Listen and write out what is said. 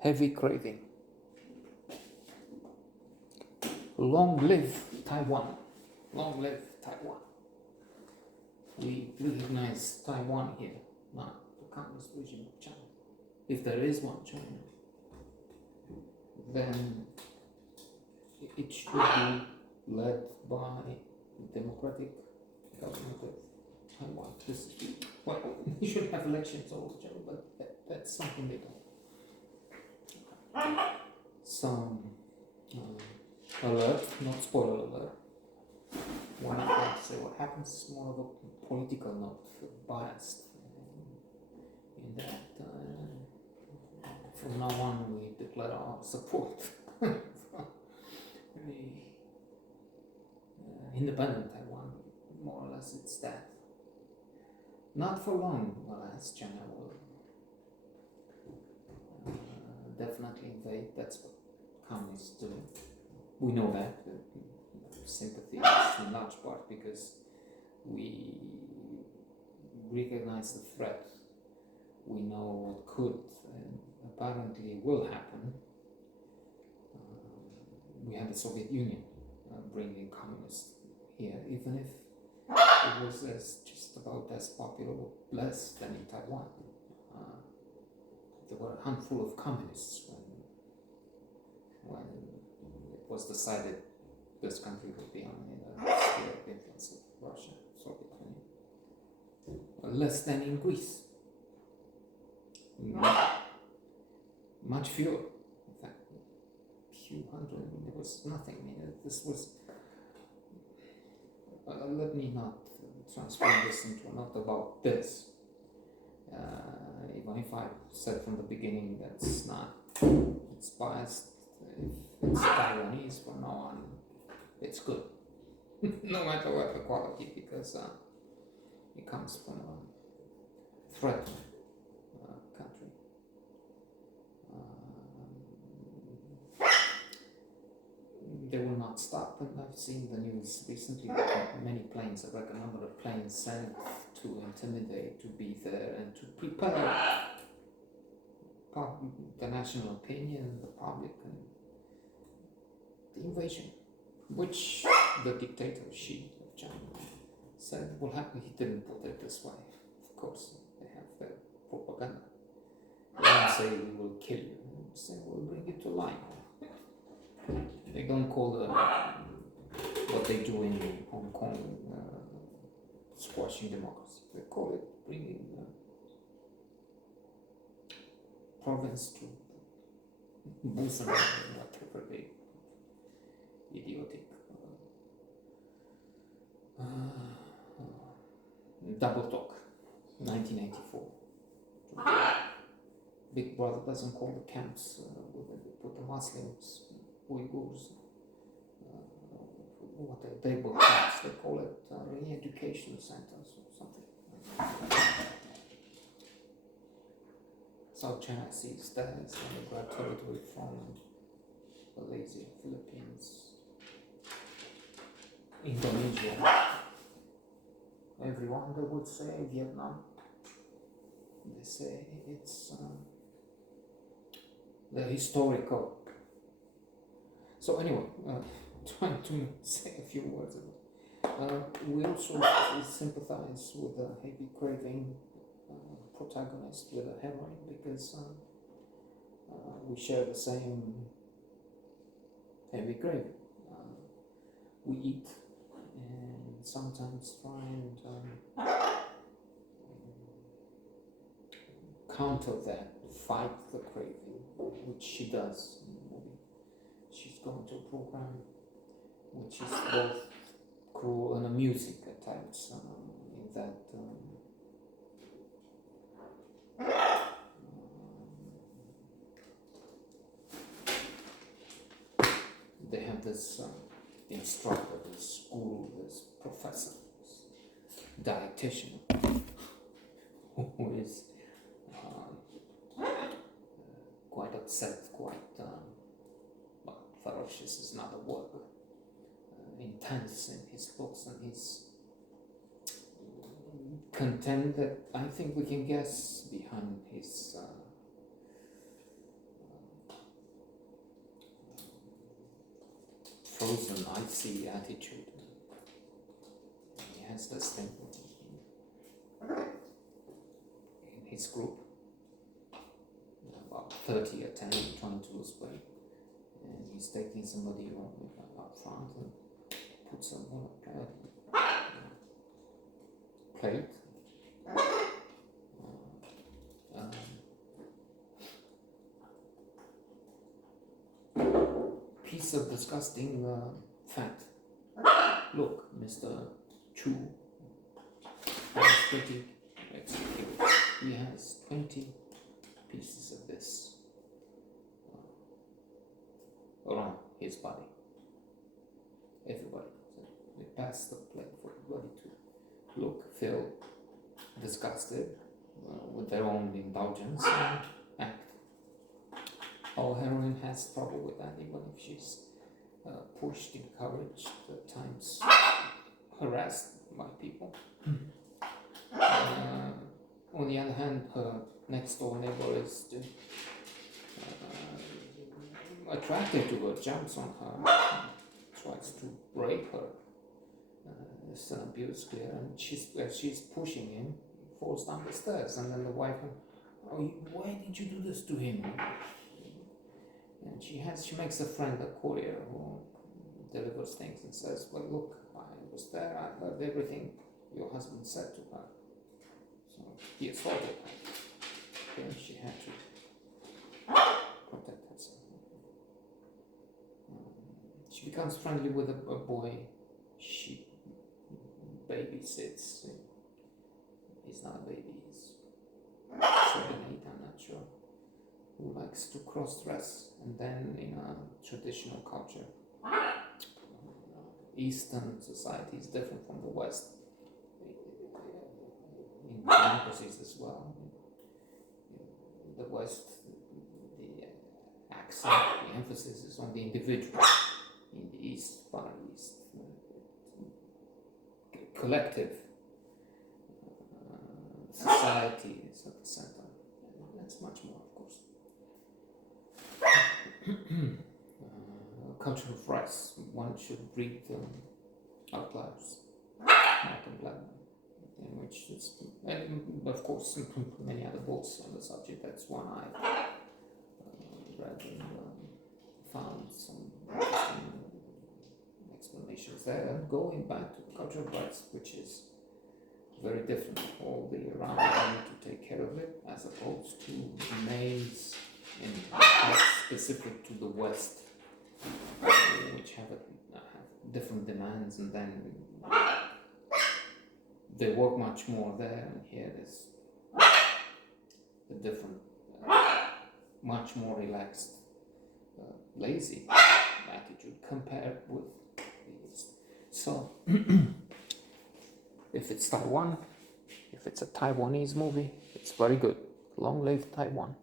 Heavy craving. Long live Taiwan. Long live Taiwan. We recognize Taiwan here, not the communist regime of China. If there is one China, then it should be led by the democratic government of Taiwan. Well, we should have elections all the time, but that's something they don't. Some alert, not spoiler alert. One of them say what happens is more of a political note, biased, in that from now on we declare our support for the independent Taiwan. More or less, it's that. Not for long, as China will definitely invade. That's what communists do. We know that. Sympathy is in large part because we recognize the threat. We know what could and apparently will happen. We had the Soviet Union bringing communists here, even if it was just about as popular or less than in Taiwan. There were a handful of communists when it was decided this country would be under the sphere of influence of Russia, Soviet Union. Less than in Greece. Much fewer. In fact, a few hundred. It was nothing. This was. Let me not transform this into a note about this. Even if I said from the beginning that's not, it's biased. If it's Taiwanese from now on, it's good. No matter what the quality, because it comes from a threatened country. They will not stop, and I've seen the news recently that many planes, a record number of planes sent to intimidate, to be there, and to prepare the national opinion, the public, and the invasion, which the dictator Xi of China said will happen. He didn't put it this way. Of course, they have their propaganda. They don't say we will kill you. They say we'll bring you to life. They don't call what they do in Hong Kong squashing democracy. They call it bringing province to Busan, whatever they idiotic double talk. 1984. Big Brother doesn't call the camps where they put the Muslims, Uyghurs, what they call camps, they call it re-education centers or something. South China Seas, that is when they grab territory from Malaysia, Philippines, Indonesia. Everyone they would say Vietnam. They say it's the historical. So anyway, trying to say a few words about it. We also sympathize with the heavy craving protagonist with a heroin because we share the same heavy craving. We eat and sometimes find counter that, fight the craving, which she does in the movie. She's going to a program which is both cruel and amusing at times, in that they have this instructor, this guru, this professor, this dietitian, who is quite upset, quite ferocious is not a word, intense in his books, and he's content that I think we can guess behind his frozen, icy attitude. He has this thing in his group. About 30 attending trying to lose weight. And he's taking somebody up front and puts them on a plate. Piece of disgusting fat. Look, Mr. Chu has 20 executed. He has 20 pieces of this around his body. Everybody. So we pass the plate for everybody to look, feel disgusted with their own indulgence and act. Our heroine has trouble with that, even if she's pushed, encouraged, at times harassed by people. On the other hand, her next door neighbor is attracted to her, jumps on her, tries to rape her. There's an abuse clear, and she's pushing him, he falls down the stairs, and then the wife, why did you do this to him? And she makes a friend, a courier, who delivers things and says, well, look, I was there, I heard everything your husband said to her. So he assaulted her. And she had to protect herself. She becomes friendly with a boy she babysits. He's not a baby, he's 7, 8, I'm not sure. Who likes to cross-dress, and then in a traditional culture. Eastern society is different from the West. In democracies as well. In the West, the accent, the emphasis is on the individual. In the East, Far East, collective society is at the center. And that's much more, of course. Culture of rights. One should read Outliers, Malcolm Gladwell, in which is, and of course, many other books on the subject. That's one I read and found some interesting explanations there. And going back to the culture of rights, which is very different all the year round. I need to take care of it, as opposed to maize and that's specific to the West, which have different demands, and then they work much more there, and here there's a different, much more relaxed, lazy attitude compared with the East. So, if it's Taiwan, if it's a Taiwanese movie, it's very good. Long live Taiwan.